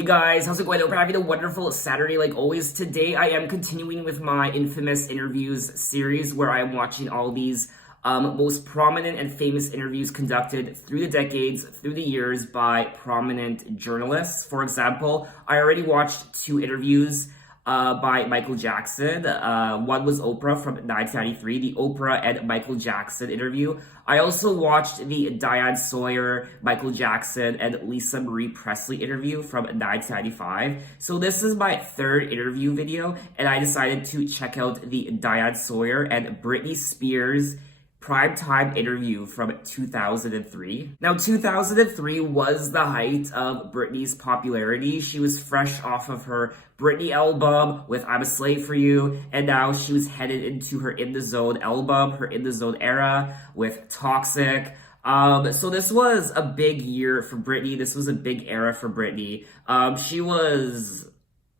Hey guys, how's it going? Hope you're having a wonderful Saturday like always. Today I am continuing with my infamous interviews series where I am watching all these most prominent and famous interviews conducted through the decades, through the years by prominent journalists. For example, I already watched two interviews by Michael Jackson. One was Oprah from 1993, the Oprah and Michael Jackson interview. I also watched the Diane Sawyer, Michael Jackson, and Lisa Marie Presley interview from 1995. So this is my third interview video, and I decided to check out the Diane Sawyer and Britney Spears primetime interview from 2003. Now, 2003 was the height of Britney's popularity. She was fresh off of her Britney album with I'm a Slave for You, and now she was headed into her In the Zone album, her In the Zone era with Toxic. So this was a big year for Britney. This was a big era for Britney. She was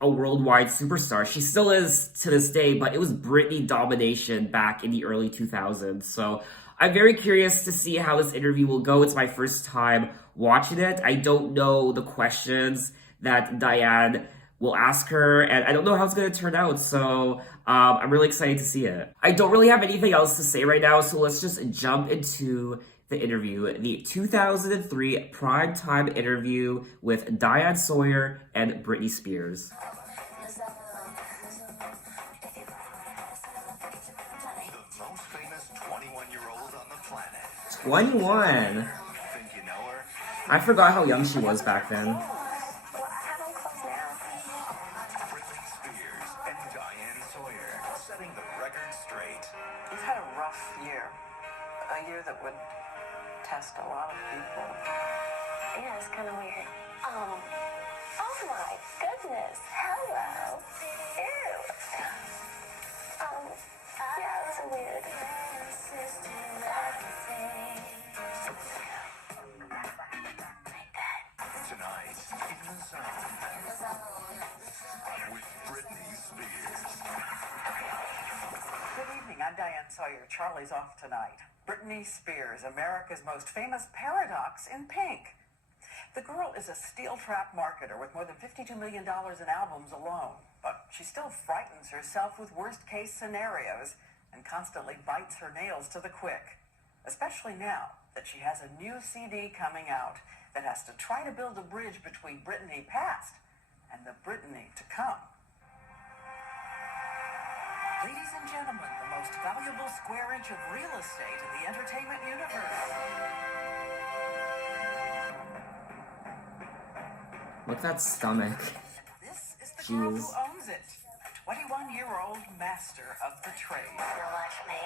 a worldwide superstar. She still is to this day, but it was Britney domination back in the early 2000s. So I'm very curious to see how this interview will go. It's my first time watching it. I don't know the questions that Diane will ask her, and I don't know how it's going to turn out. So I'm really excited to see it. I don't really have anything else to say right now, so let's just jump into the interview, the 2003 primetime interview with Diane Sawyer and Britney Spears. The most famous 21-year-old on the planet. 21? Think you know her? I forgot how young she was back then. Britney Spears and Diane Sawyer setting the record straight. You've had a rough year. A year that would test a lot of people. Yeah, it's kind of weird. Oh my goodness. Hello. Ew. Yeah, it was weird. Tonight, In the Zone with Britney Spears. Good evening, I'm Diane Sawyer. Charlie's off tonight. Britney Spears, America's most famous paradox in pink. The girl is a steel-trap marketer with more than $52 million in albums alone, but she still frightens herself with worst-case scenarios and constantly bites her nails to the quick, especially now that she has a new CD coming out that has to try to build a bridge between Britney past and the Britney to come. Ladies and gentlemen, the most valuable square inch of real estate in the entertainment universe. Look at that stomach. This is the girl who Jeez. owns it. 21-year-old master of the trade. Don't watch me.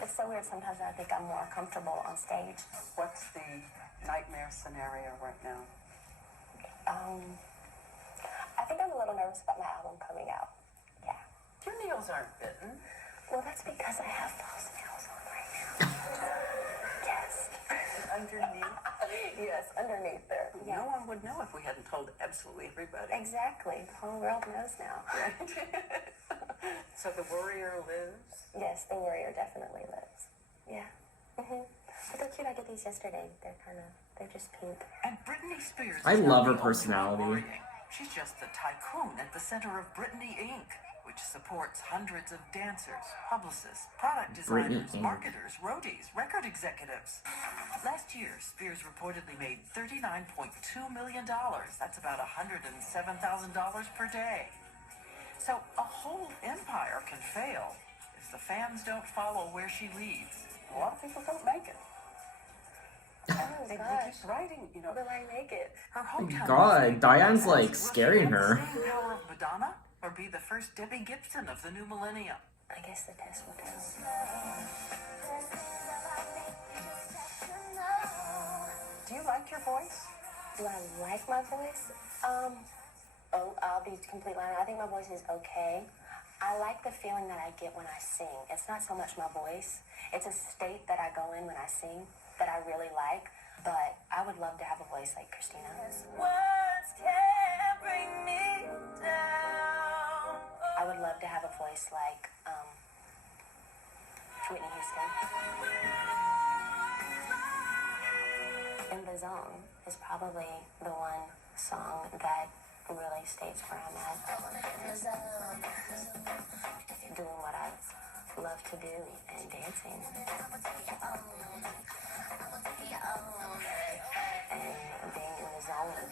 It's so weird. Sometimes I think I'm more comfortable on stage. What's the nightmare scenario right now? I think I'm a little nervous about my album coming out. Yeah. Your nails aren't bitten. Well, that's because I have false nails on right now. Yes. Underneath. Yes, underneath there. Yeah. No one would know if we hadn't told absolutely everybody. Exactly. The whole world knows now. So the warrior lives? Yes, the warrior definitely lives. Yeah. But they're cute. I got these yesterday. They're just pink. And Britney Spears I is love not her the only one personality. worrying. She's just the tycoon at the center of Britney Inc., which supports hundreds of dancers, publicists, product designers, Inc. marketers, roadies, record executives. Last year, Spears reportedly made $39.2 million. That's about $107,000 per day. So a whole empire can fail if the fans don't follow where she leads. A lot of people don't make it. Oh, They gosh. keep writing, you know. Will I make it? Her hometown God, newspaper Diane's, asks, like, will she scaring have her. the staying power of Madonna or be the first Debbie Gibson of the new millennium? I guess the test will tell. Do you like your voice? Do I like my voice? I'll be completely honest. I think my voice is okay. I like the feeling that I get when I sing. It's not so much my voice. It's a state that I go in when I sing that I really like. But I would love to have a voice like Christina's. Words can't bring me down. I would love to have a voice like Whitney Houston. In the Zone is probably the one song that play states where I'm at, doing what I love to do and dancing. And being in the zone.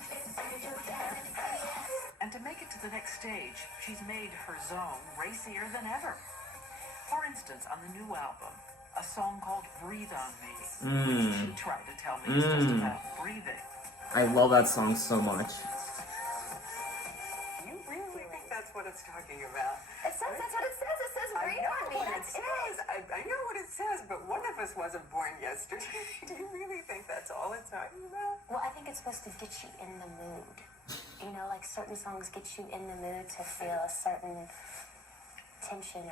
And to make it to the next stage, she's made her zone racier than ever. For instance, on the new album, a song called Breathe on Me, which she tried to tell me is just about breathing. I love that song so much. You really think that's what it's talking about? It says that's what it says. It says breathe on me. That's it. I know what it says, but one of us wasn't born yesterday. Do you really think that's all it's talking about? Well, I think it's supposed to get you in the mood. You know, like certain songs get you in the mood to feel a certain tension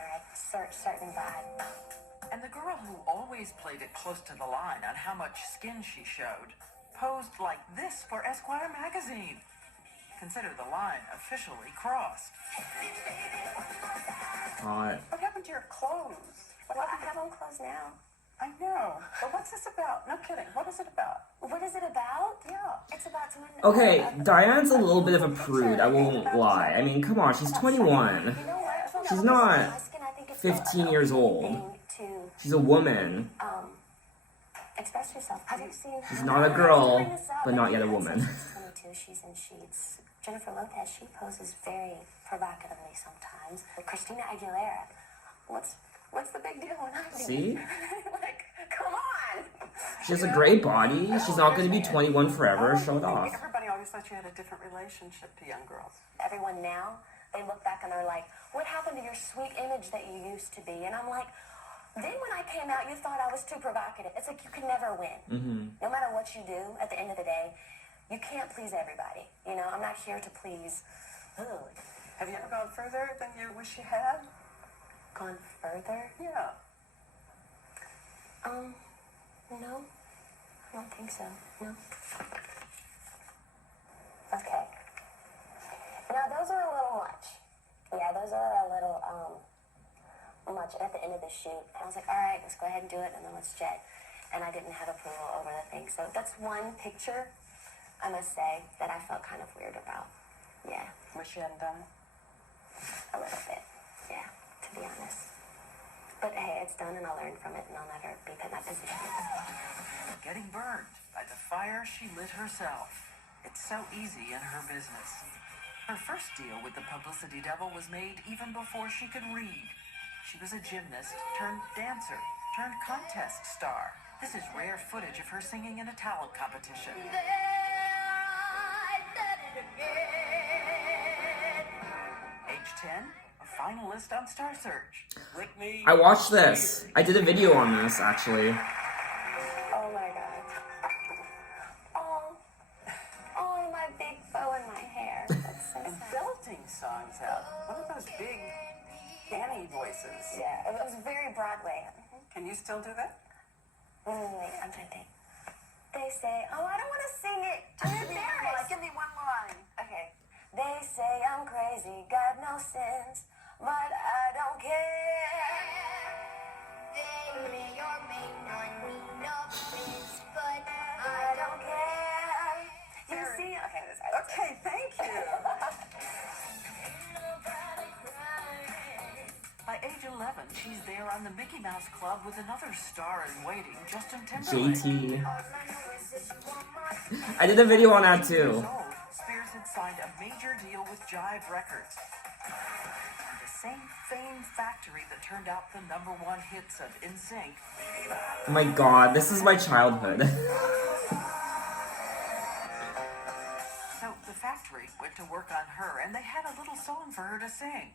or a certain vibe. And the girl who always played it close to the line on how much skin she showed posed like this for Esquire magazine. Consider the line officially crossed. Hot. What happened to your clothes? Well, I have on clothes now. I know. But what's this about? No kidding. What is it about? What is it about? Yeah. It's about someone. Okay, Diane's a little bit of a prude, I won't lie. I mean, come on, she's 21. You know what? She's not My skin, I think it's 15 years old. to She's a woman. express yourself. Have you seen? She's not a girl, but not yet a woman. She's 22. She's in sheets. Jennifer Lopez. She poses very provocatively sometimes. But Christina Aguilera. What's the big deal when I do? See? Like, come on. She has a great body. She's not going to be 21 forever. Show it off. Everybody always thought you had a different relationship to young girls. Everyone now, they look back and they're like, what happened to your sweet image that you used to be? And I'm like, then when I came out, you thought I was too provocative. It's like you can never win. No matter what you do, at the end of the day, you can't please everybody. You know, I'm not here to please. Ugh. Have you ever gone further than you wish you had? Gone further? Yeah. No. I don't think so. No. Okay. Now, those are a little much. Yeah, those are a little, much at the end of the shoot. I was like, all right, let's go ahead and do it, and then let's jet. And I didn't have approval over the thing. So that's one picture, I must say, that I felt kind of weird about. Yeah, Wish you hadn't done it. a little bit. Yeah, to be honest. But hey, it's done, and I'll learn from it, and I'll never be put in that position. Getting burned by the fire she lit herself. It's so easy in her business. Her first deal with the publicity devil was made even before she could read. She was a gymnast turned dancer turned contest star. This is rare footage of her singing in a talent competition. Age 10, a finalist on Star Search. Britney I watched this. I did a video on this, actually. Oh my god. Oh, my big bow in my hair. That's so and sad. belting songs out. One of those big Danny voices. Yeah, it was very Broadway. Can you still do that? Wait, I'm trying to think. They say, oh, I don't want to sing it. I'm embarrassed. Give me one line. Okay. They say I'm crazy, got no sense, but I don't care. They may or may not mean offense, but I don't care. You see? Okay, that's Okay, thank you. By age 11, she's there on the Mickey Mouse Club with another star in waiting, Justin Timberlake. JT. I did a video on that too. Spears had signed a major deal with Jive Records. And the same fame factory that turned out the #1 hits of NSYNC. Oh my god, this is my childhood. So the factory went to work on her, and they had a little song for her to sing.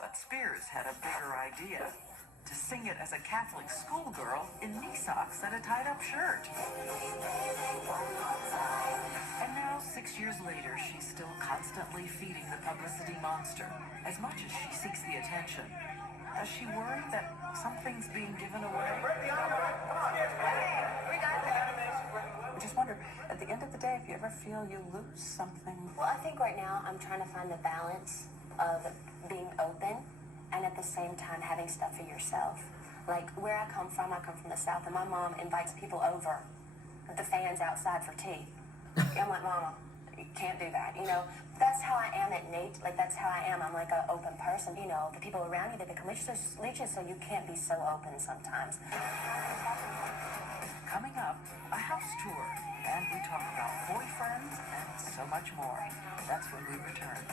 But Spears had a bigger idea. To sing it as a Catholic schoolgirl in knee socks and a tied-up shirt. And now, 6 years later, she's still constantly feeding the publicity monster. As much as she seeks the attention, does she worry that something's being given away? I just wonder, at the end of the day, if you ever feel you lose something. Well, I think right now I'm trying to find the balance of being open and at the same time having stuff for yourself. Like where I come from the South, and my mom invites people over, the fans outside for tea. I'm like, Mama, you can't do that. You know, that's how I am at Nate. Like, that's how I am. I'm like an open person. You know, the people around you, they become leeches, so you can't be so open sometimes. Coming up, a house tour, and we talk about boyfriends and so much more. That's when we return.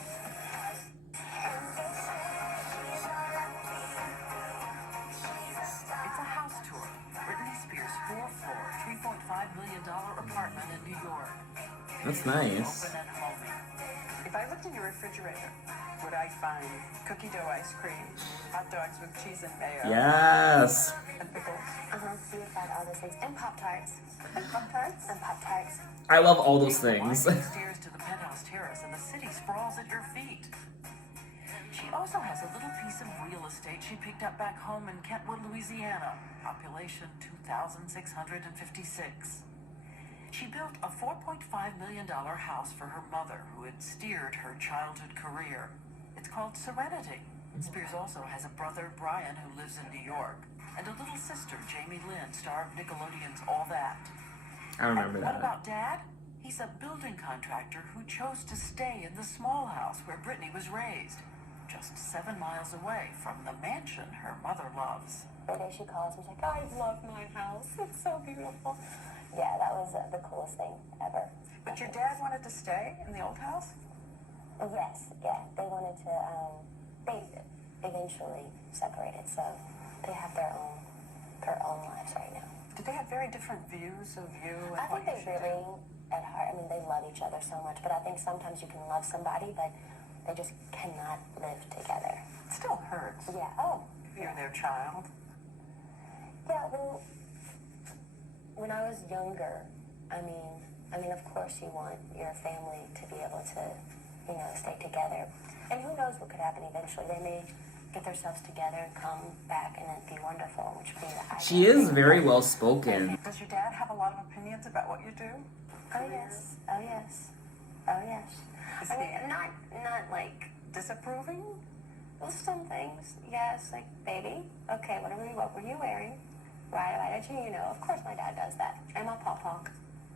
It's a house tour. Britney Spears' fourth-floor, $3.5 million apartment in New York. That's nice. Open and homey. If I looked in your refrigerator, would I find cookie dough ice cream, hot dogs with cheese and mayo, Yes. and pickles? You would find all those things. And Pop-Tarts. And Pop-Tarts? And Pop-Tarts. I love all those Take the things. winding stairs to the penthouse terrace, and the city sprawls at your feet. She also has a little piece of real estate she picked up back home in Kentwood, Louisiana. Population 2,656. She built a $4.5 million house for her mother, who had steered her childhood career. It's called Serenity. Spears also has a brother, Brian, who lives in New York, and a little sister, Jamie Lynn, star of Nickelodeon's All That. I remember And what that. about Dad? He's a building contractor who chose to stay in the small house where Britney was raised, just 7 miles away from the mansion her mother loves. Every day she calls me, she's like, I love my house. It's so beautiful. Yeah, that was the coolest thing ever. But your dad wanted to stay in the old house? Yes, yeah. They wanted to, they eventually separated, so they have their own lives right now. Did they have very different views of you and I what think you they should really, do? at heart, I mean, they love each other so much, but I think sometimes you can love somebody, but they just cannot live together. It still hurts. Yeah, oh. If you're their child. Yeah, well, when I was younger, I mean, of course you want your family to be able to, you know, stay together. And who knows what could happen eventually. They may get themselves together and come back and it'd be wonderful, which would be the ideal. She is very well spoken. Does your dad have a lot of opinions about what you do? Oh, yes. Oh, yes. Oh, yes. Is I he mean, not like, disapproving? well, some things, yes, like, baby, okay, what were you wearing? Why did you know? Of course my dad does that. And my pawpaw.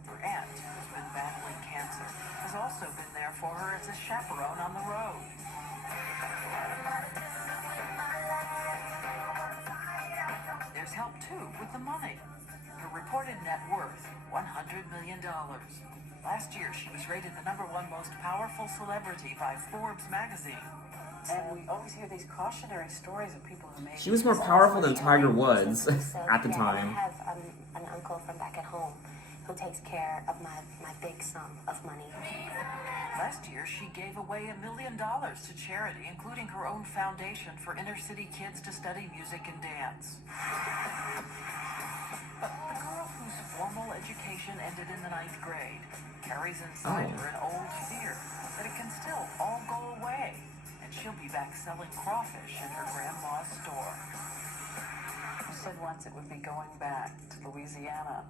Her aunt, who's been battling cancer, has also been there for her as a chaperone on the road. There's help, too, with the money. Her reported net worth, $100 million. Last year, she was rated the #1 most powerful celebrity by Forbes magazine. And we always hear these cautionary stories of people who made... She was more powerful than Tiger Woods at the Yeah, time. I have an uncle from back at home who takes care of my big sum of money. Last year, she gave away $1 million to charity, including her own foundation for inner city kids to study music and dance. But the girl whose formal education ended in the 9th grade carries inside her an old fear that it can still all go away, and she'll be back selling crawfish in her grandma's store. You said once it would be going back to Louisiana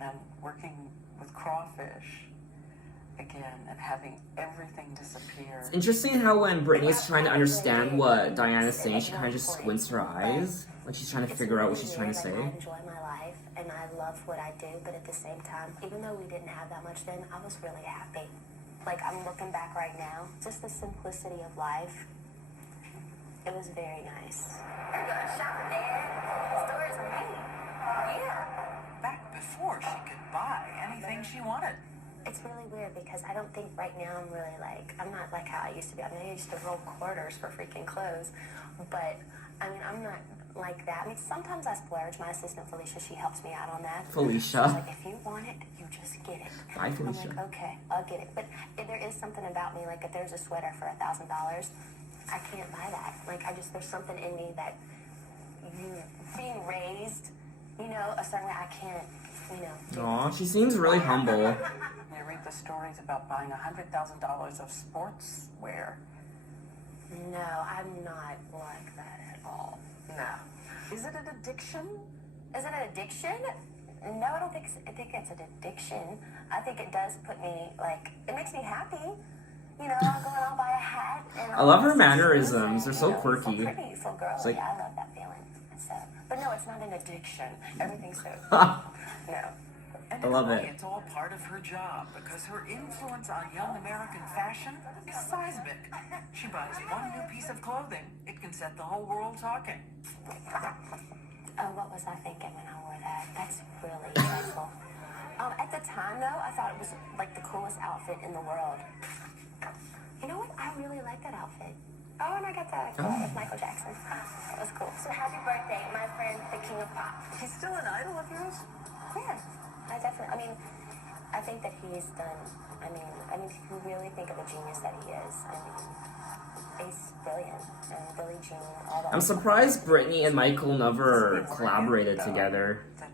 and working with crawfish again and having everything disappear. It's interesting how when Britney's trying to understand what Diane is saying, she kind of just squints her eyes. Like she's trying to figure out what she's trying to say. I enjoy my life and I love what I do, but at the same time, even though we didn't have that much then, I was really happy. Like, I'm looking back right now, just the simplicity of life. It was very nice. You're going shopping, Dad. The store is me. Yeah. Back before she could buy anything she wanted. It's really weird because I don't think right now I'm not like how I used to be. I mean, I used to roll quarters for freaking clothes, but I mean, I'm not like that. I mean, sometimes I splurge. My assistant Felicia, she helps me out on that. Felicia. She's like, if you want it, you just get it. Bye, Felicia. I'm like, okay, I'll get it. But there is something about me, like if there's a sweater for $1,000, I can't buy that. Like there's something in me that being raised, you know, a certain way, I can't, you know. Aw, she seems really humble. You read the stories about buying $100,000 of sportswear. No, I'm not like that at all. No. Is it an addiction? Is it an addiction? No, I don't think I think it's an addiction. I think it does put me, like, it makes me happy. You know, I'll go and I'll buy a hat. And I love her I'll mannerisms. They're so you know, quirky. So pretty, so girly. It's like- I love that feeling. So, but no, it's not an addiction. Everything's so, no. And I in love a way, it. it's all part of her job because her influence on young American fashion is seismic. She buys one new piece of clothing, it can set the whole world talking. Oh, what was I thinking when I wore that? That's really dreadful. At the time, though, I thought it was like the coolest outfit in the world. You know what? I really like that outfit. Oh, and I got that with Michael Jackson. That was cool. So happy birthday, my friend, the King of Pop. He's still an idol of yours? Yeah, I definitely. I mean, I think that he's done. I mean, if you really think of the genius that he is, I mean, he's brilliant. And Billie Jean, all the. I'm surprised Britney and Michael never collaborated together. The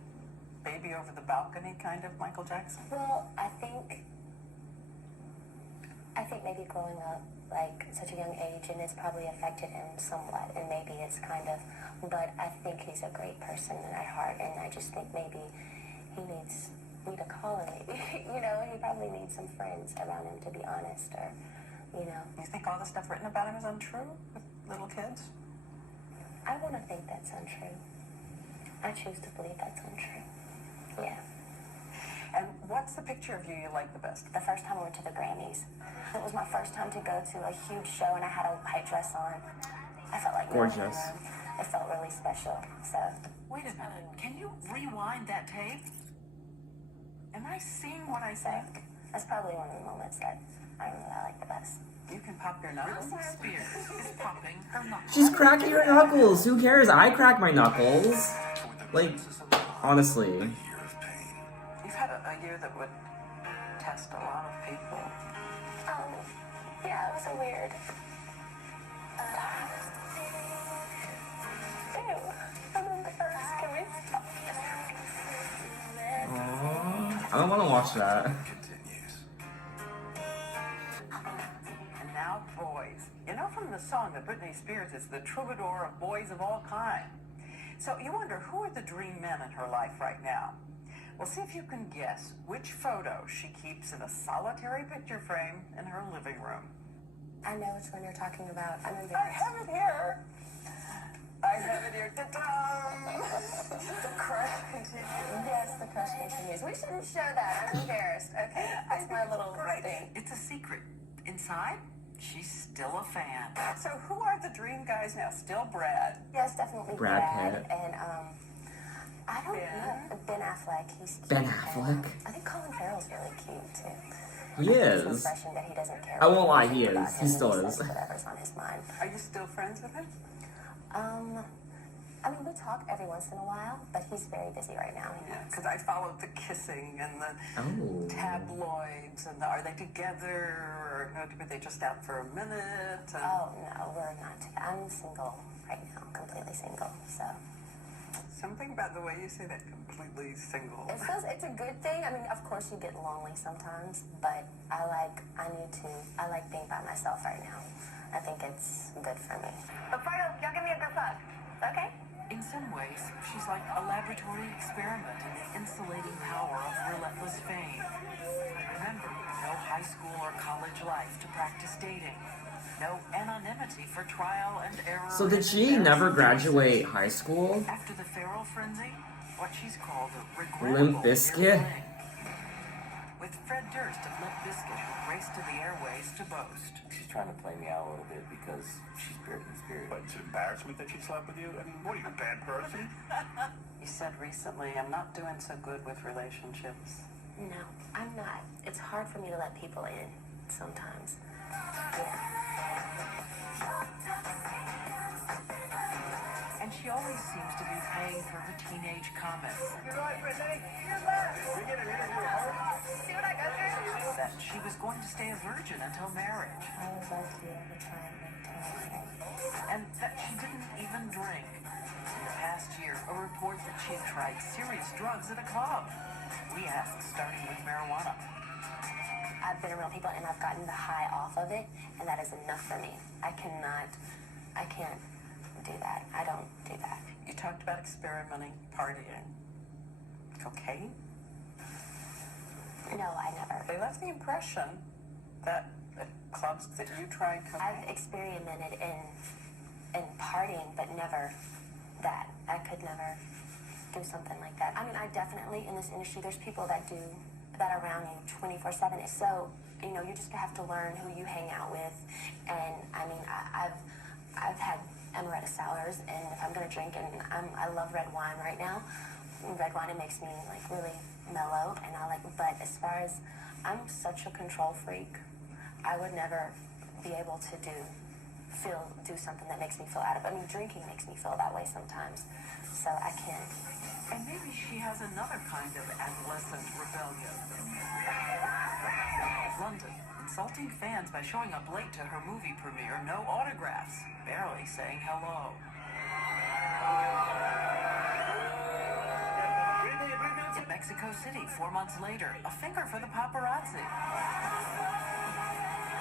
baby over the balcony kind of Michael Jackson? Well, I think maybe growing up like such a young age, and it's probably affected him somewhat, and maybe it's kind of. But I think he's a great person at heart, and I just think maybe he needs me to call him. Maybe you know, he probably needs some friends around him, to be honest, or you know. You think all the stuff written about him is untrue with little kids? I want to think that's untrue. I choose to believe that's untrue. Yeah. And what's the picture of you like the best? The first time I went to the Grammys, it was my first time to go to a huge show, and I had a white dress on. I felt like Gorgeous. It felt really special. So Wait a minute. Can you rewind that tape? Am I seeing what I think? that's probably one of the moments that I like the best. You can pop your knuckles. Britney Spears is popping her knuckles. She's cracking her knuckles. Who cares? I crack my knuckles. Like, honestly. You've had a year that would test a lot of people. Yeah, it was a weird. Ew, I'm embarrassed. Can we stop? Aww. I don't want to watch that. And now boys. You know from the song that Britney Spears is the troubadour of boys of all kinds. So you wonder who are the dream men in her life right now? Well, see if you can guess which photo she keeps in a solitary picture frame in her living room. I know which one you're talking about. I'm I embarrassed. have it here. I have it here. Ta-da! The crush continues. Yes, the crush continues. We shouldn't show that. I'm embarrassed. Okay, that's my little thing. It's a secret. Inside, she's still a fan. So who are the dream guys now? Still Brad? Yes, definitely Brad Brad. Pitt. And I don't know. Ben Affleck. He's cute. Ben Affleck? I think Colin Farrell's really cute too. He His is. impression that he doesn't care. I won't lie, he about is. him, He still and is. says whatever's on his mind. Are you still friends with him? I mean, we talk every once in a while, but he's very busy right now. Yeah, because I followed the kissing and the Oh. tabloids, and are they together, or no, were they just out for a minute? And Oh no, we're not together. I'm single right now, completely single. So something about the way you say that, completely single. it's a good thing. I mean, of course you get lonely sometimes, but I like being by myself right now. I think it's good for me. But Fargo, y'all give me a good fuck, okay? In some ways, she's like a laboratory experiment in the insulating power of relentless fame. Remember, no high school or college life to practice dating. No anonymity for trial and error. So did and she never embarrassing graduate choices. high school? After the feral frenzy, what she's called a Limp regrettable Bizkit? fling. With Fred Durst of Limp Bizkit, who raced to the airways to boast. She's trying to play me out a little bit because she's Britney Spears. But it's an embarrassment that she slept with you? I mean, what are you, a bad person? You said recently, I'm not doing so good with relationships. No, I'm not. It's hard for me to let people in sometimes. Yeah. And she always seems to be paying for her teenage comments. You're right, Brittany. You're left. We get an interview. See what I got there? That she was going to stay a virgin until marriage. I was lucky at the time. And that she didn't even drink. In the past year, a report that she had tried serious drugs at a club. We asked, starting with marijuana. I've been around people and I've gotten the high off of it, and that is enough for me. I can't do that. I don't do that. You talked about experimenting, partying. Cocaine? No, I never. They left the impression that at clubs that you tried cocaine. I've experimented in partying, but never that. I could never. do something like that. I mean, I definitely, in this industry, there's people that are around you 24/7. So, you know, you just have to learn who you hang out with. And I mean, I've had amaretto sours, and if I'm gonna drink, and I love red wine right now. Red wine, it makes me like really mellow, and but as far as, I'm such a control freak, I would never be able to do something that makes me feel out of, I mean, drinking makes me feel that way sometimes, so I can't. And maybe she has another kind of adolescent rebellion. London, insulting fans by showing up late to her movie premiere, no autographs, barely saying hello. In Mexico City, 4 months later, a finger for the paparazzi.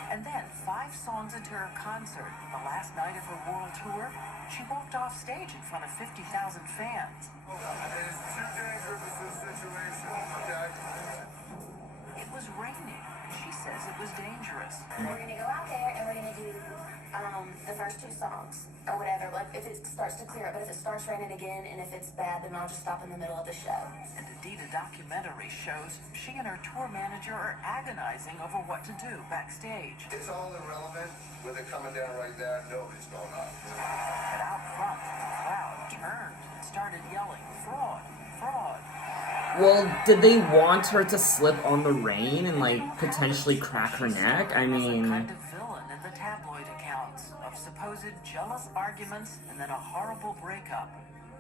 And then, 5 songs into her concert, the last night of her world tour, she walked off stage in front of 50,000 fans. It's too dangerous, this situation, okay? It was raining, and she says it was dangerous. We're gonna go out there and we're gonna do the first 2 songs or whatever. Like if it starts to clear up, but if it starts raining again and if it's bad, then I'll just stop in the middle of the show. And indeed, a documentary shows she and her tour manager are agonizing over what to do backstage. It's all irrelevant. With it coming down right there, nobody's going up. But out front, the crowd turned and started yelling, "Fraud! Fraud!" Well, did they want her to slip on the rain and, like, potentially crack her neck? I mean... Kind of villain in the tabloid accounts of supposed jealous arguments and then a horrible breakup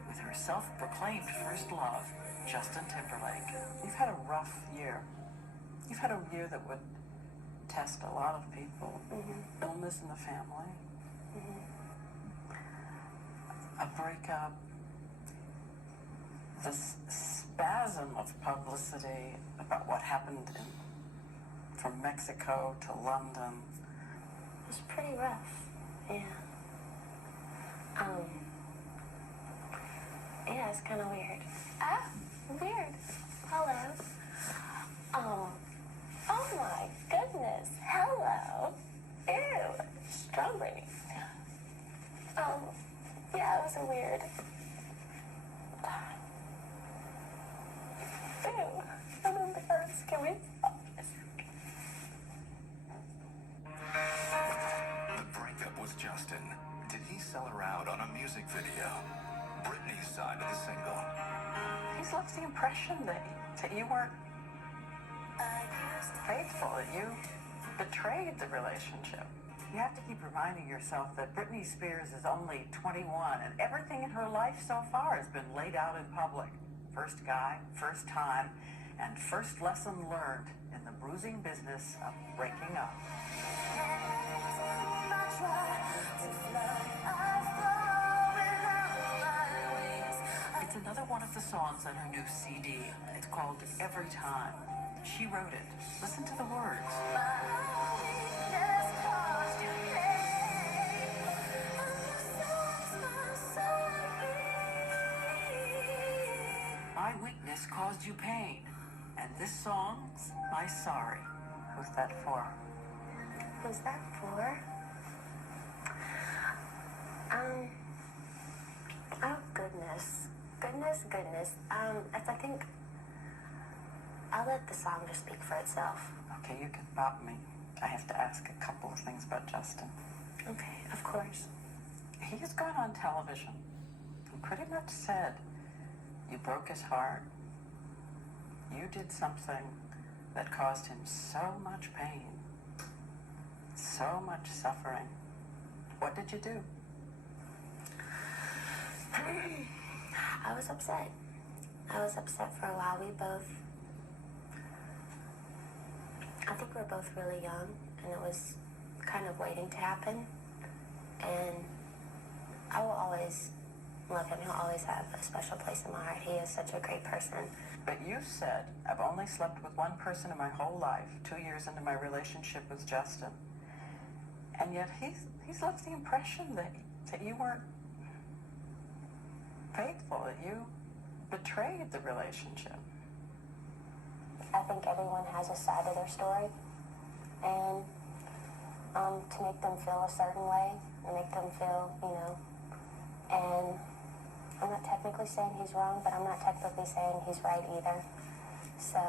with her self-proclaimed first love, Justin Timberlake. You've had a rough year. You've had a year that would test a lot of people. Mm-hmm. Illness in the family. Mm-hmm. A breakup. This spasm of publicity about what happened from Mexico to London. It was pretty rough, yeah. Yeah, it's kind of weird. Ah, weird. Hello. Oh my goodness. Hello. Ew. Strawberry. Yeah, it was a weird. Ew. I'm embarrassed. Can we stop this? The breakup was Justin. Did he sell her out on a music video? Britney's side of the single. He's left the impression that you weren't faithful, that you betrayed the relationship. You have to keep reminding yourself that Britney Spears is only 21 and everything in her life so far has been laid out in public. First guy, first time, and first lesson learned in the bruising business of breaking up. It's another one of the songs on her new CD. It's called Every Time. She wrote it. Listen to the words. My weakness caused you pain. And this song's my sorry. Who's that for? Who's that for? Oh goodness. Goodness. I think I'll let the song just speak for itself. Okay, you can bop me. I have to ask a couple of things about Justin. Okay, of course. He has gone on television and pretty much said you broke his heart. You did something that caused him so much pain, so much suffering. What did you do? I was upset. For a while. I think we're both really young, and it was kind of waiting to happen. And I will always love him. He'll always have a special place in my heart. He is such a great person. But you said, I've only slept with one person in my whole life, 2 years into my relationship with Justin. And yet he's left the impression that you weren't faithful, that you betrayed the relationship. I think everyone has a side of their story, and to make them feel a certain way, and make them feel, and I'm not technically saying he's wrong, but I'm not technically saying he's right either. So,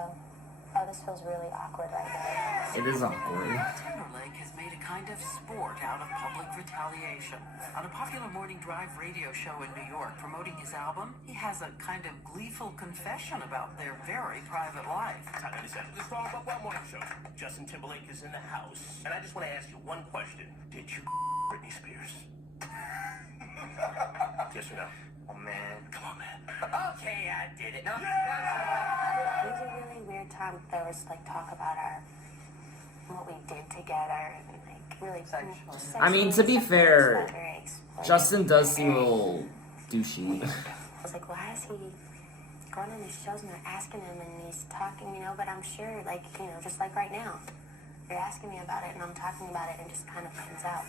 this feels really awkward right now. It is awkward. Timberlake has made a kind of sport out of public retaliation. On a popular morning drive radio show in New York promoting his album, he has a kind of gleeful confession about their very private life. Listen, let's talk about one morning show. Justin Timberlake is in the house, and I just want to ask you one question. Did you Britney Spears? Yes or no? Oh man. Come on, man. Okay, I did it. No. It was a really weird time. There was like talk about what we did together and like really Sexual. I mean, to be fair, very exploitive. Justin does seem a little douchey. I was like, why is he going on these shows and they're asking him and he's talking, but I'm sure, like, just like right now, you're asking me about it and I'm talking about it and it just kind of comes out.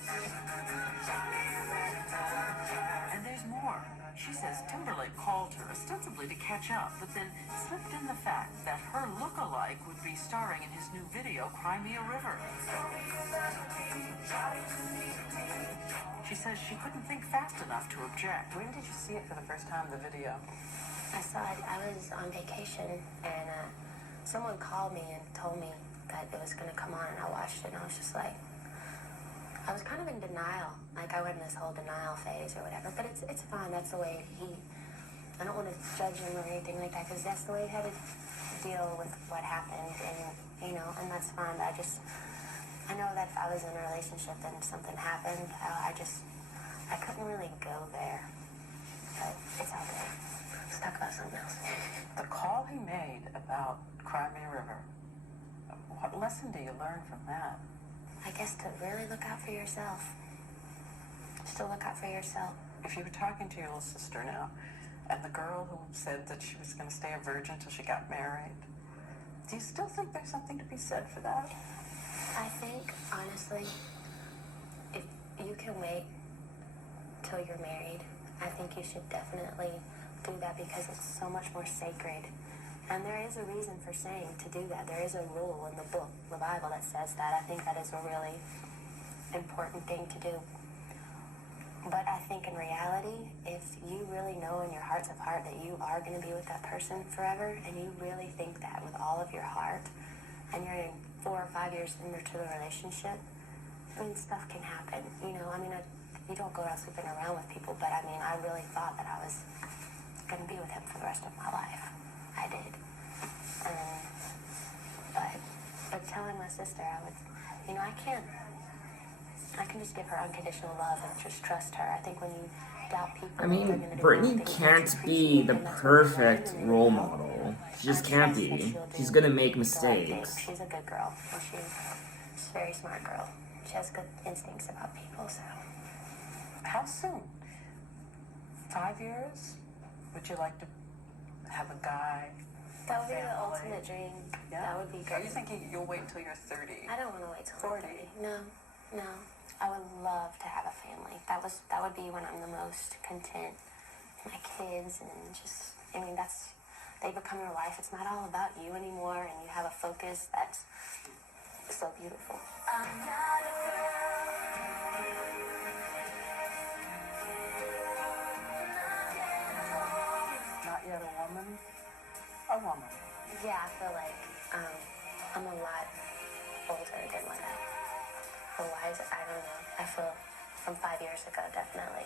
And there's more. She says Timberlake called her ostensibly to catch up, but then slipped in the fact that her look-alike would be starring in his new video, Cry Me a River. She says she couldn't think fast enough to object. When did you see it for the first time, the video? I saw it, I was on vacation and someone called me and told me that it was going to come on and I watched it and I was just like, I was kind of in denial. Like I went in this whole denial phase or whatever, but it's fine. That's the way I don't want to judge him or anything like that because that's the way he had to deal with what happened and, and that's fine. But I know that if I was in a relationship and something happened, I couldn't really go there. But it's all good. Let's talk about something else. The call he made about Cry Me a River, what lesson do you learn from that? I guess to really look out for yourself. Just to look out for yourself. If you were talking to your little sister now, and the girl who said that she was going to stay a virgin till she got married, do you still think there's something to be said for that? I think, honestly, if you can wait till you're married, I think you should definitely do that because it's so much more sacred. And there is a reason for saying to do that. There is a rule in the book, the Bible, that says that. I think that is a really important thing to do. But I think in reality, if you really know in your hearts of heart that you are going to be with that person forever, and you really think that with all of your heart, and you're in 4 or 5 years into the relationship, stuff can happen. You don't go out sleeping around with people, but I really thought that I was going to be with him for the rest of my life. I did. But telling my sister, I can just give her unconditional love and just trust her. I think when you doubt people, I mean, Britney can't be the perfect role model. She just can't be. She's gonna make mistakes. She's a good girl. And she's a very smart girl. She has good instincts about people, so. How soon? 5 years? Would you like to have a guy? That would be the ultimate dream. Yeah. That would be Are great. you thinking you'll wait until you're 30? I don't want to wait till 40. No. I would love to have a family. That would be when I'm the most content. My kids and just, they become your life. It's not all about you anymore, and you have a focus that's so beautiful. Not yet a woman? A woman. Yeah, I feel like I'm a lot older than what I was. I don't know. I feel from 5 years ago, definitely.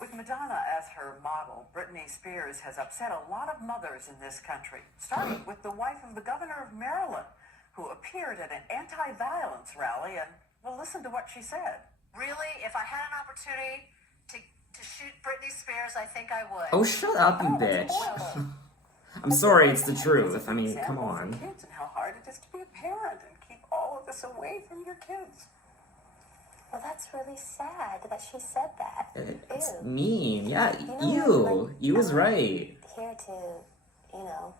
With Madonna as her model, Britney Spears has upset a lot of mothers in this country, starting with the wife of the governor of Maryland, who appeared at an anti-violence rally, and well, listen to what she said. Really, if I had an opportunity to shoot Britney Spears, I think I would. Oh, shut up, you bitch. I'm sorry, it's the truth. Come Examples of on. kids and how hard it is to be a parent and keep all of this away from your kids. Well, that's really sad that she said that. It's Ew. mean. Yeah, You you was right. Here to, You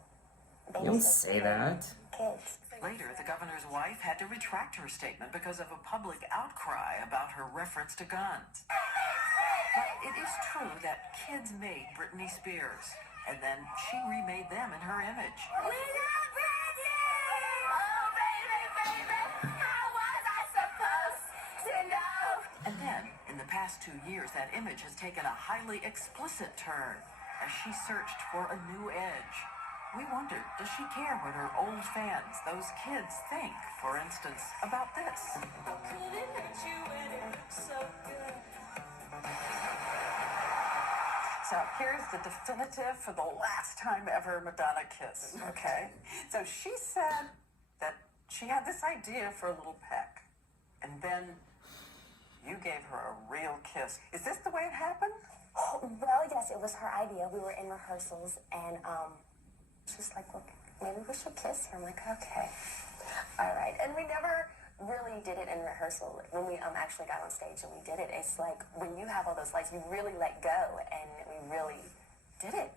don't say that. kids. Later, the governor's wife had to retract her statement because of a public outcry about her reference to guns. But it is true that kids made Britney Spears, and then she remade them in her image. We love Britney! Oh, baby, baby, how was I supposed to know? past 2 years, that image has taken a highly explicit turn as she searched for a new edge. We wondered, does she care what her old fans, those kids, think, for instance, about this? So here's the definitive for the last time ever Madonna kiss, okay? So she said that she had this idea for a little peck, and then you gave her a real kiss. Is this the way it happened? Well, yes, it was her idea. We were in rehearsals, and she's like, look, maybe we should kiss her. I'm like, okay, all right. And we never really did it in rehearsal. When we actually got on stage and we did it, it's like when you have all those lights, you really let go, and we really did it.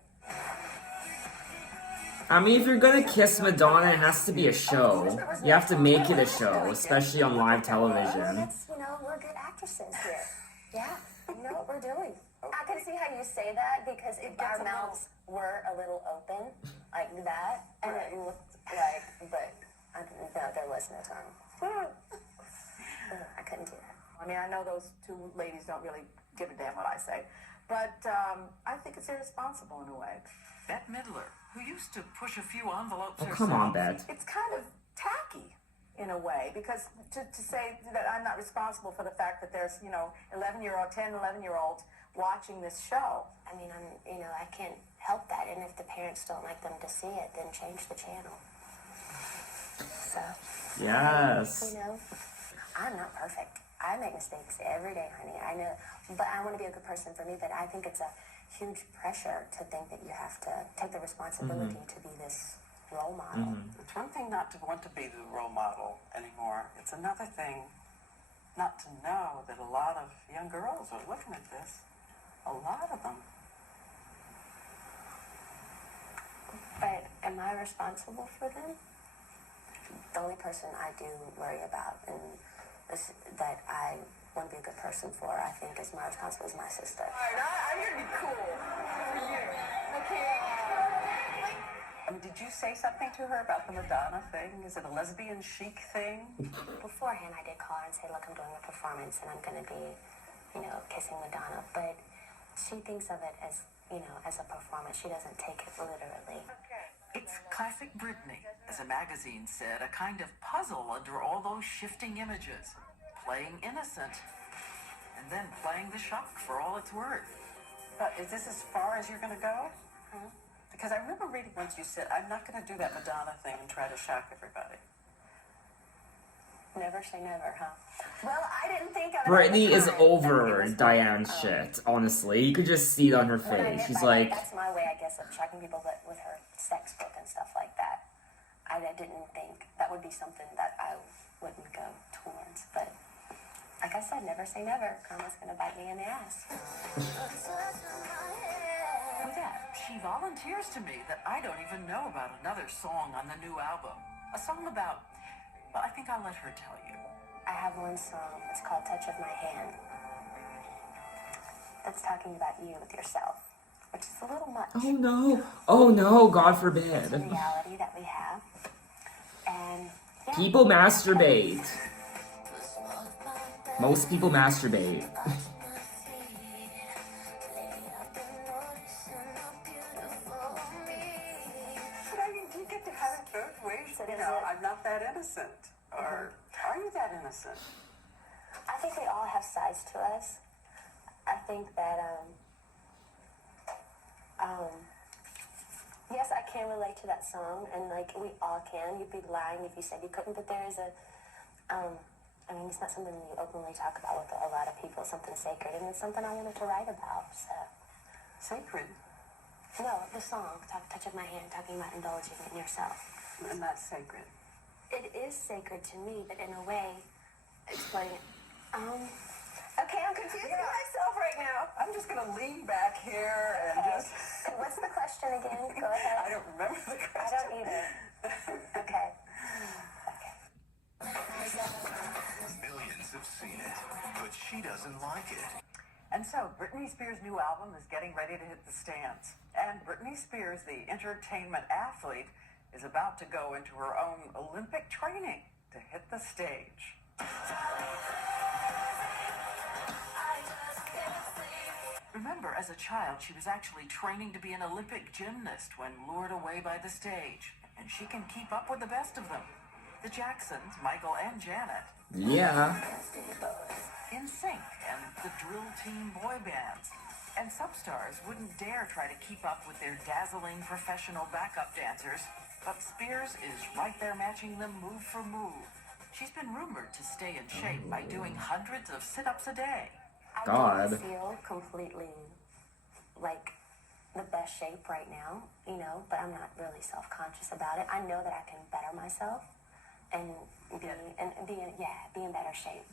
I mean, if you're gonna kiss Madonna, it has to be a show. You have to make it a show, especially on live television. That's, we're good actresses here. Yeah, we know what we're doing. I can see how you say that, because if our mouths were a little open, like that, and it looked like, but no, there was no tongue. I couldn't do that. I mean, I know those two ladies don't really give a damn what I say, but I think it's irresponsible in a way. Bette Midler, who used to push a few envelopes Oh, herself. come on, Bette. It's kind of tacky in a way, because to say that I'm not responsible for the fact that there's, 11-year-olds watching this show. I mean, I can't help that, and if the parents don't like them to see it, then change the channel. So. Yes. I'm not perfect. I make mistakes every day, honey. I know, but I want to be a good person for me. But I think it's a huge pressure to think that you have to take the responsibility to be this role model. It's one thing not to want to be the role model anymore. It's another thing not to know that a lot of young girls are looking at this. A lot of them. But am I responsible for them? The only person I do worry about and that I want to be a good person for, I think, is my responsibility, is my sister. All right, I'm here to be cool for you. Okay. I mean, did you say something to her about the Madonna thing? Is it a lesbian chic thing? Beforehand, I did call her and say, look, I'm doing a performance and I'm going to be, kissing Madonna. But she thinks of it as, as a performance. She doesn't take it literally. It's classic Britney, as a magazine said, a kind of puzzle under all those shifting images. Playing innocent, and then playing the shock for all it's worth. But is this as far as you're going to go? Because I remember reading once you said, I'm not going to do that Madonna thing and try to shock everybody. Never say never, huh? Well, I didn't think of it. Britney is over Diane's shit, honestly. You could just see it on her face. She's like... That's my way, I guess, of shocking people, but with her sex book and stuff like that. I didn't think that would be something that I wouldn't go towards. But, like I said, never say never. Karma's going to bite me in the ass. With that, she volunteers to me that I don't even know about another song on the new album. A song about... Well, I think I'll let her tell you. I have one song. It's called Touch of My Hand. That's talking about you with yourself, which is a little much. Oh no. Oh no, God forbid. It's a reality that we have. And yeah. People masturbate. Most people masturbate. You get to have it both ways. I'm not that innocent. Or are you that innocent? I think we all have sides to us. I think that, yes, I can relate to that song, and, we all can. You'd be lying if you said you couldn't, but there is it's not something you openly talk about with a lot of people. It's something sacred, and it's something I wanted to write about, so. Sacred? No, the song, Touch of My Hand, talking about indulging in yourself. And that's sacred. It is sacred to me, but in a way, explain it. Okay, I'm confusing myself right now. I'm just going to lean back here and just... What's the question again? Go ahead. I don't remember the question. I don't either. Okay. Millions have seen it, but she doesn't like it. And so, Britney Spears' new album is getting ready to hit the stands. And Britney Spears, the entertainment athlete, is about to go into her own Olympic training to hit the stage. Remember, as a child, she was actually training to be an Olympic gymnast when lured away by the stage. And she can keep up with the best of them. The Jacksons, Michael and Janet. Yeah. In Sync and the Drill Team boy bands. And some stars wouldn't dare try to keep up with their dazzling professional backup dancers. But Spears is right there matching them move for move. She's been rumored to stay in shape by doing hundreds of sit-ups a day. God. I don't feel completely like the best shape right now, you know, but I'm not really self-conscious about it. I know that I can better myself and be in better shape.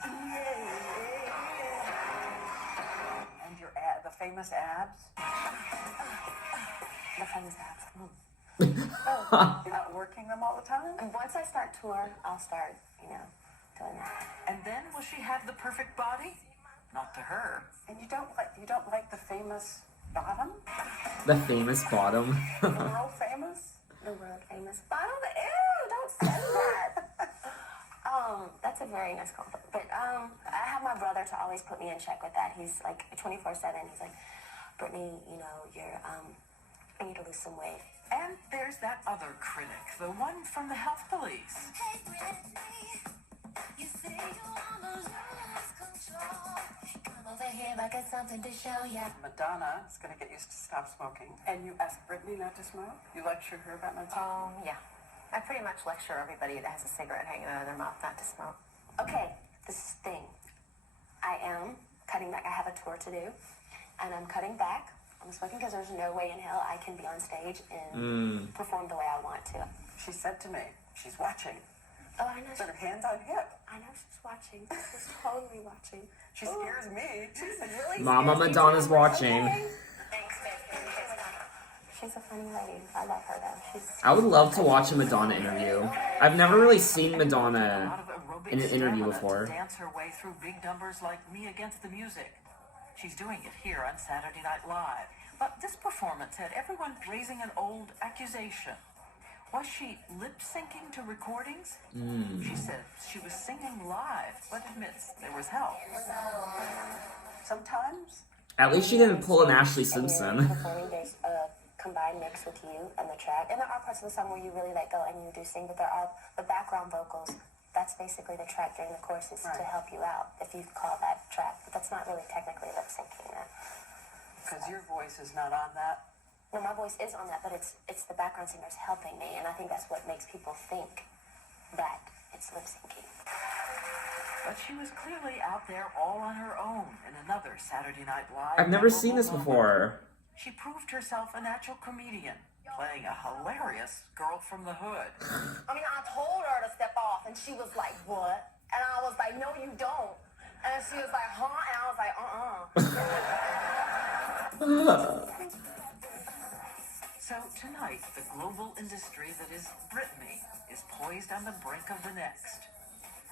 And your the famous abs? The famous abs. You're not working them all the time? And once I start tour, I'll start, you know, doing that. And then will she have the perfect body? Not to her. And you don't like the famous bottom? The famous bottom. The world famous? The world famous bottom? Ew, don't say that. That's a very nice compliment. But I have my brother to always put me in check with that. He's like 24/7. He's like, Brittany, you know, you need to lose some weight. And there's that other critic, the one from the health police. Hey, Britney, you say you wanna lose control. Come over here, I got something to show ya. Madonna is going to get used to stop smoking. And you asked Britney not to smoke? You lectured her about not smoking? Yeah. I pretty much lecture everybody that has a cigarette hanging out of their mouth not to smoke. Okay, this thing. I am cutting back. I have a tour to do, and I'm cutting back. I'm smoking because there's no way in hell I can be on stage and perform the way I want to. She said to me, she's watching. Oh, I know. Put her hands on hip. I know she's watching. She's totally watching. She scares me. She's really Mama Madonna's watching. Thanks, babe. She's a funny lady. I love her though. I would love to watch a Madonna interview. I've never really seen Madonna in an interview before. To dance her way through big numbers like Me Against the Music. She's doing it here on Saturday Night Live. But this performance had everyone raising an old accusation. Was she lip-syncing to recordings? She said she was singing live, but admits there was help. Sometimes. At least she didn't pull an Ashley Simpson. Performing, there's a combined mix with you and the track. And there are parts of the song where you really let go and you do sing, but there are the background vocals. That's basically the track during the chorus is to help you out, if you call that track. But that's not really technically lip-syncing that. Because your voice is not on that. No, my voice is on that, but it's the background singers helping me, and I think that's what makes people think that it's lip-syncing. But she was clearly out there all on her own in another Saturday Night Live. I've never seen this moment. before. She proved herself a natural comedian, playing a hilarious girl from the hood. I mean, I told her to step off, and she was like, what? And I was like, no, you don't. And she was like, huh? And I was like, So tonight, the global industry that is Britney is poised on the brink of the next.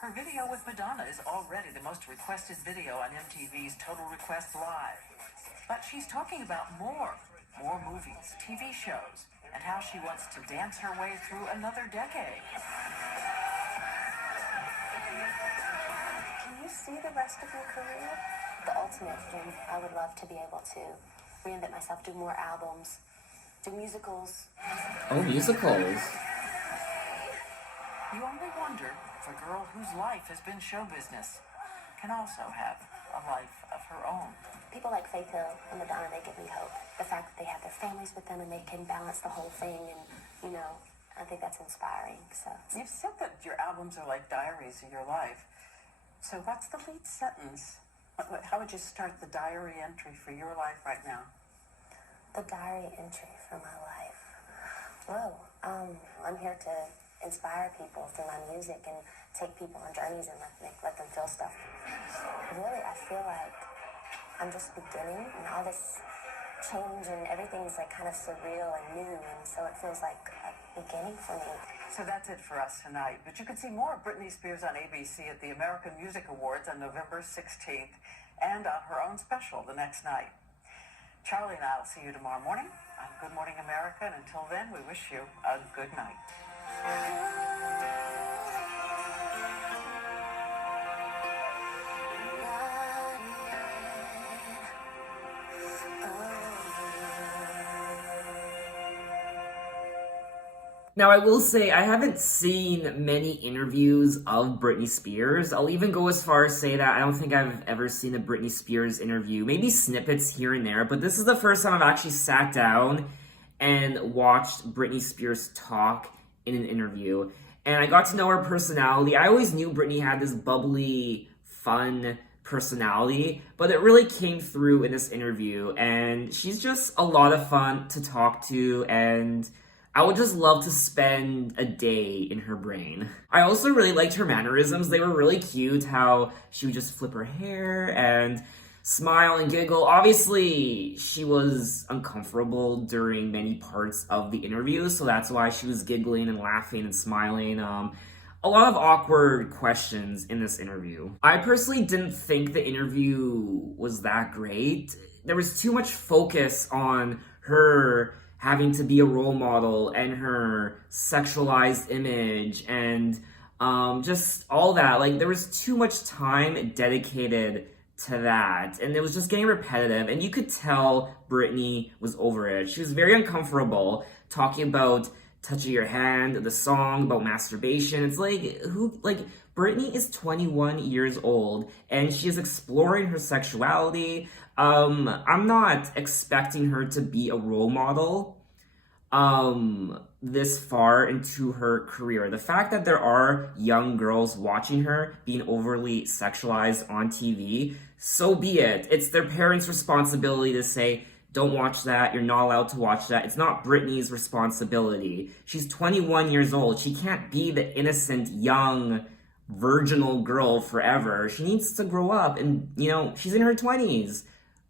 Her video with Madonna is already the most requested video on MTV's Total Request Live. But she's talking about more movies, TV shows, and how she wants to dance her way through another decade. Can you see the rest of your career? The ultimate dream, I would love to be able to reinvent myself, do more albums, do musicals. Oh, musicals. You only wonder if a girl whose life has been show business can also have a life of her own. People like Faith Hill and Madonna, they give me hope. The fact that they have their families with them and they can balance the whole thing, and, you know, I think that's inspiring. So You've said that your albums are like diaries of your life. So what's the lead sentence? How would you start the diary entry for your life right now? the diary entry for my life. Whoa, I'm here to inspire people through my music and take people on journeys and let them feel stuff. Really, I feel like I'm just beginning, and all this change and everything's like kind of surreal and new, and so it feels like a beginning for me. So that's it for us tonight. But you can see more of Britney Spears on ABC at the American Music Awards on November 16th and on her own special the next night. Charlie and I will see you tomorrow morning on Good Morning America, and until then, we wish you a good night. Now, I will say, I haven't seen many interviews of Britney Spears. I'll even go as far as say that I don't think I've ever seen a Britney Spears interview. Maybe snippets here and there, but this is the first time I've actually sat down and watched Britney Spears talk in an interview. And I got to know her personality. I always knew Britney had this bubbly, fun personality, but it really came through in this interview. And she's just a lot of fun to talk to, and I would just love to spend a day in her brain. I also really liked her mannerisms. They were really cute, how she would just flip her hair and smile and giggle. Obviously, she was uncomfortable during many parts of the interview, so that's why she was giggling and laughing and smiling. A lot of awkward questions in this interview. I personally didn't think the interview was that great. There was too much focus on her having to be a role model and her sexualized image and just all that. Like, there was too much time dedicated to that, and it was just getting repetitive, and you could tell Britney was over it. She was very uncomfortable talking about touching your hand, the song about masturbation. It's like, Britney is 21 years old, and she is exploring her sexuality. I'm not expecting her to be a role model this far into her career. The fact that there are young girls watching her being overly sexualized on TV, so be it. It's their parents' responsibility to say, don't watch that, you're not allowed to watch that. It's not Britney's responsibility. She's 21 years old. She can't be the innocent, young, virginal girl forever. She needs to grow up, and, she's in her 20s.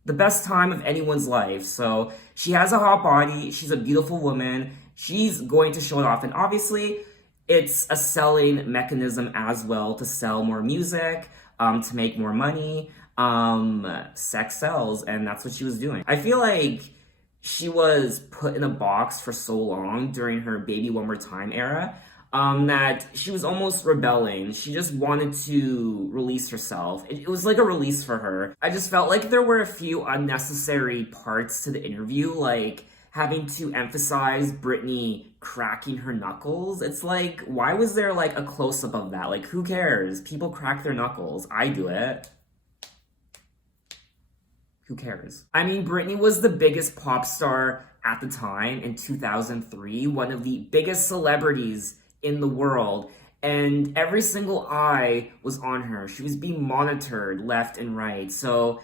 The best time of anyone's life. So she has a hot body. She's a beautiful woman. She's going to show it off. And obviously, it's a selling mechanism as well to sell more music, to make more money. Sex sells, and that's what she was doing. I feel like she was put in a box for so long during her Baby One More Time era, that she was almost rebelling. She just wanted to release herself. It was like a release for her. I just felt like there were a few unnecessary parts to the interview, like having to emphasize Britney cracking her knuckles. It's like, why was there like a close-up of that? Like, who cares? People crack their knuckles. I do it. Who cares? I mean, Britney was the biggest pop star at the time in 2003, one of the biggest celebrities in the world, and every single eye was on her. She was being monitored left and right. So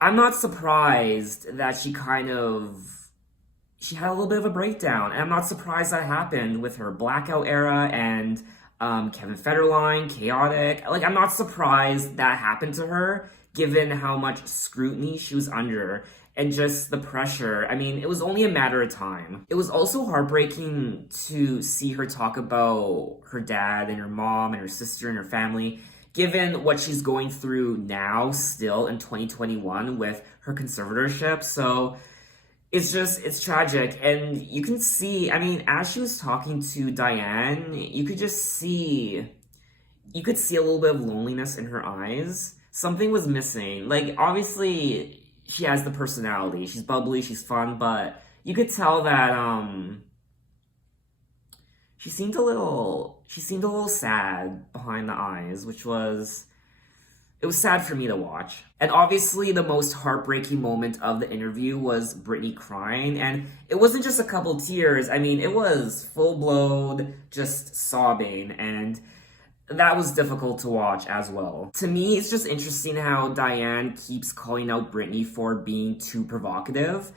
I'm not surprised that she had a little bit of a breakdown. And I'm not surprised that happened with her Blackout era and Kevin Federline, Chaotic. Like, I'm not surprised that happened to her, given how much scrutiny she was under and just the pressure. I mean, it was only a matter of time. It was also heartbreaking to see her talk about her dad and her mom and her sister and her family, given what she's going through now, still in 2021 with her conservatorship. So it's tragic. And you can see, I mean, as she was talking to Diane, you could see a little bit of loneliness in her eyes. Something was missing. Like, obviously, she has the personality. She's bubbly, she's fun, but you could tell that she seemed a little sad behind the eyes, it was sad for me to watch. And obviously, the most heartbreaking moment of the interview was Britney crying, and it wasn't just a couple tears. I mean, it was full-blown just sobbing, and that was difficult to watch as well. To me, it's just interesting how Diane keeps calling out Britney for being too provocative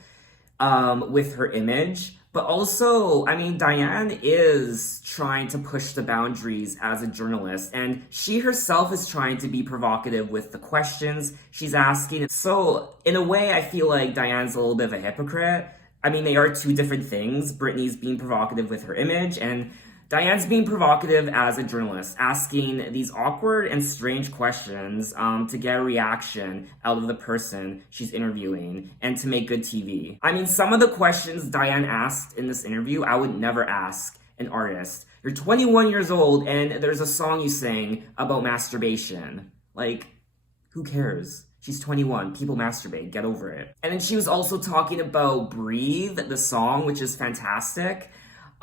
with her image. But also, I mean, Diane is trying to push the boundaries as a journalist, and she herself is trying to be provocative with the questions she's asking. So, in a way, I feel like Diane's a little bit of a hypocrite. I mean, they are two different things. Britney's being provocative with her image, and Diane's being provocative as a journalist, asking these awkward and strange questions to get a reaction out of the person she's interviewing and to make good TV. I mean, some of the questions Diane asked in this interview, I would never ask an artist. You're 21 years old and there's a song you sing about masturbation. Like, who cares? She's 21. People masturbate. Get over it. And then she was also talking about Breathe, the song, which is fantastic.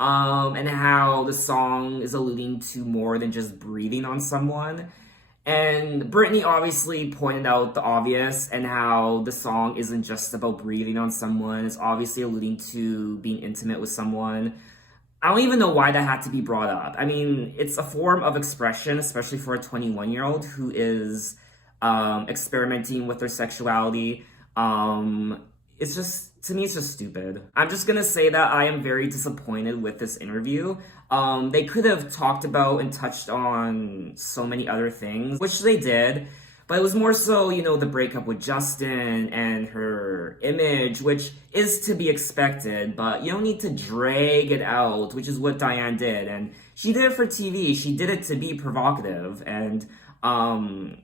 and how the song is alluding to more than just breathing on someone. And Britney obviously pointed out the obvious and how the song isn't just about breathing on someone. It's obviously alluding to being intimate with someone. I don't even know why that had to be brought up. I mean, it's a form of expression, especially for a 21-year-old who is experimenting with their sexuality. It's just, to me, it's just stupid. I'm just gonna say that I am very disappointed with this interview. They could have talked about and touched on so many other things, which they did, but it was more so, you know, the breakup with Justin and her image, which is to be expected, but you don't need to drag it out, which is what Diane did, and she did it for TV. She did it to be provocative, and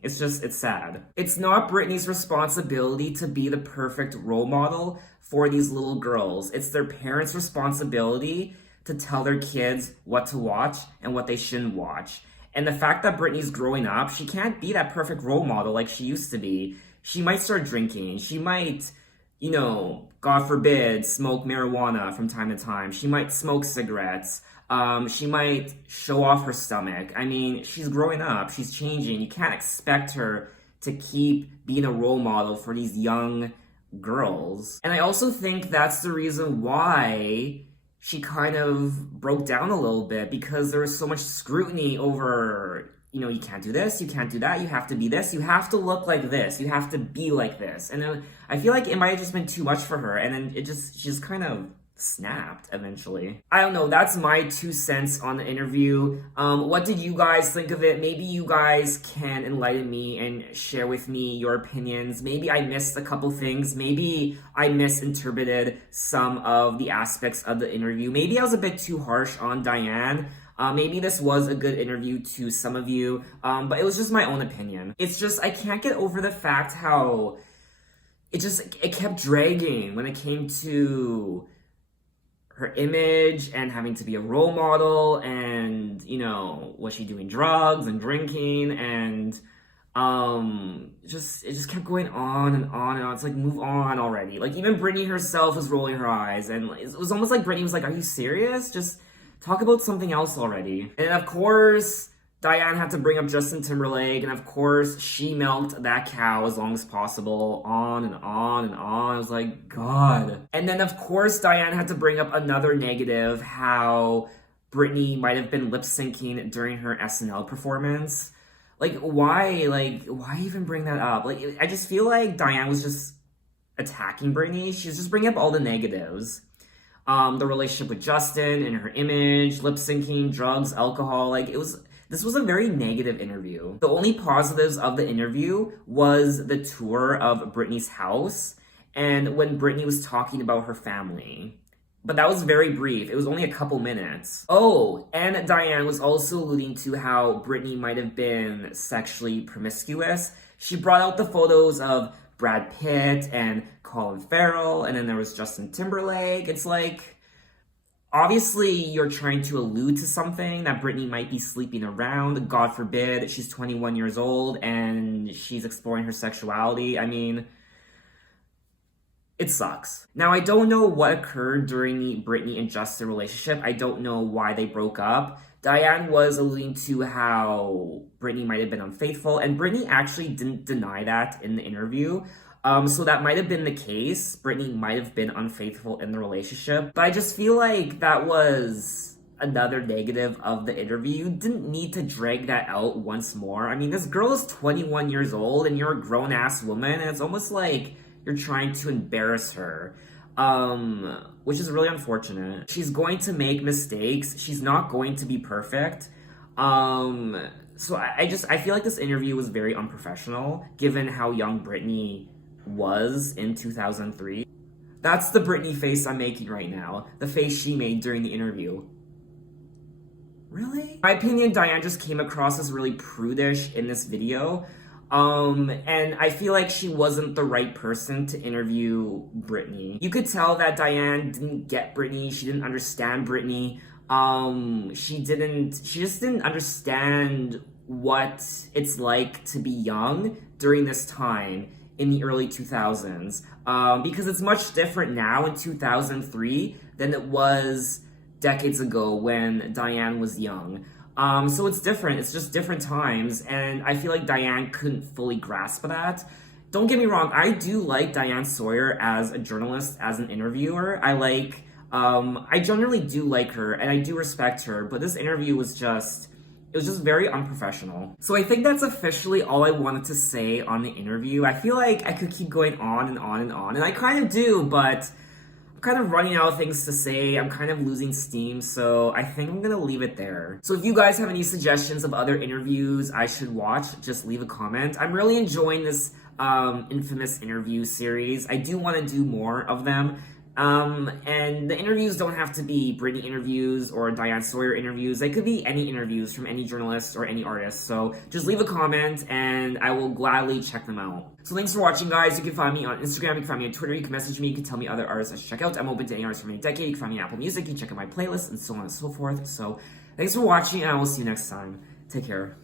it's sad. It's not Britney's responsibility to be the perfect role model for these little girls. It's their parents' responsibility to tell their kids what to watch and what they shouldn't watch. And the fact that Britney's growing up, she can't be that perfect role model like she used to be. She might start drinking. She might, you know, God forbid, smoke marijuana from time to time. She might smoke cigarettes. She might show off her stomach. I mean, she's growing up. She's changing. You can't expect her to keep being a role model for these young girls. And I also think that's the reason why she kind of broke down a little bit, because there was so much scrutiny over, you know, you can't do this, you can't do that, you have to be this, you have to look like this, you have to be like this. And then I feel like it might have just been too much for her, and then she just kind of snapped eventually. I don't know, that's my 2 cents on the interview. What did you guys think of it? Maybe you guys can enlighten me and share with me your opinions. Maybe I missed a couple things. Maybe I misinterpreted some of the aspects of the interview. Maybe I was a bit too harsh on Diane. Maybe this was a good interview to some of you, but it was just my own opinion. It's just, I can't get over the fact how it kept dragging when it came to her image and having to be a role model, and, you know, was she doing drugs and drinking, and it just kept going on and on and on. It's like, move on already. Like, even Britney herself was rolling her eyes, and it was almost like Britney was like, are you serious? Just talk about something else already. And of course, Diane had to bring up Justin Timberlake, and of course, she milked that cow as long as possible, on and on and on. I was like, God. And then, of course, Diane had to bring up another negative, how Britney might have been lip-syncing during her SNL performance. Like, why even bring that up? Like, I just feel like Diane was just attacking Britney. She was just bringing up all the negatives. The relationship with Justin and her image, lip-syncing, drugs, alcohol, like, this was a very negative interview. The only positives of the interview was the tour of Britney's house and when Britney was talking about her family. But that was very brief. It was only a couple minutes. Oh, and Diane was also alluding to how Britney might have been sexually promiscuous. She brought out the photos of Brad Pitt and Colin Farrell, and then there was Justin Timberlake. It's like, obviously, you're trying to allude to something, that Britney might be sleeping around. God forbid, she's 21 years old and she's exploring her sexuality. I mean, it sucks. Now, I don't know what occurred during the Britney and Justin relationship. I don't know why they broke up. Diane was alluding to how Britney might have been unfaithful, and Britney actually didn't deny that in the interview. So that might have been the case. Britney might have been unfaithful in the relationship. But I just feel like that was another negative of the interview. You didn't need to drag that out once more. I mean, this girl is 21 years old and you're a grown-ass woman, and it's almost like you're trying to embarrass her. Which is really unfortunate. She's going to make mistakes. She's not going to be perfect. So I feel like this interview was very unprofessional, given how young Britney was in 2003. That's the Britney face I'm making right now. The face she made during the interview. Really? In my opinion, Diane just came across as really prudish in this video. And I feel like she wasn't the right person to interview Britney. You could tell that Diane didn't get Britney. She didn't understand Britney. She just didn't understand what it's like to be young during this time in the early 2000s. Because it's much different now in 2003 than it was decades ago when Diane was young. So it's different. It's just different times, and I feel like Diane couldn't fully grasp that. Don't get me wrong, I do like Diane Sawyer as a journalist, as an interviewer. I generally do like her, and I do respect her, but this interview was just, it was just very unprofessional. So I think that's officially all I wanted to say on the interview. I feel like I could keep going on and on and on, and I kind of do, but I'm kind of running out of things to say. I'm kind of losing steam, so I think I'm gonna leave it there. So if you guys have any suggestions of other interviews I should watch, just leave a comment. I'm really enjoying this infamous interview series. I do want to do more of them. And the interviews don't have to be Britney interviews or Diane Sawyer interviews. They could be any interviews from any journalist or any artist. So just leave a comment and I will gladly check them out. So thanks for watching, guys. You can find me on Instagram, you can find me on Twitter, you can message me, you can tell me other artists I should check out. I'm open to any artists from any decade. You can find me on Apple Music, you can check out my playlist, and so on and so forth. So thanks for watching, and I will see you next time. Take care.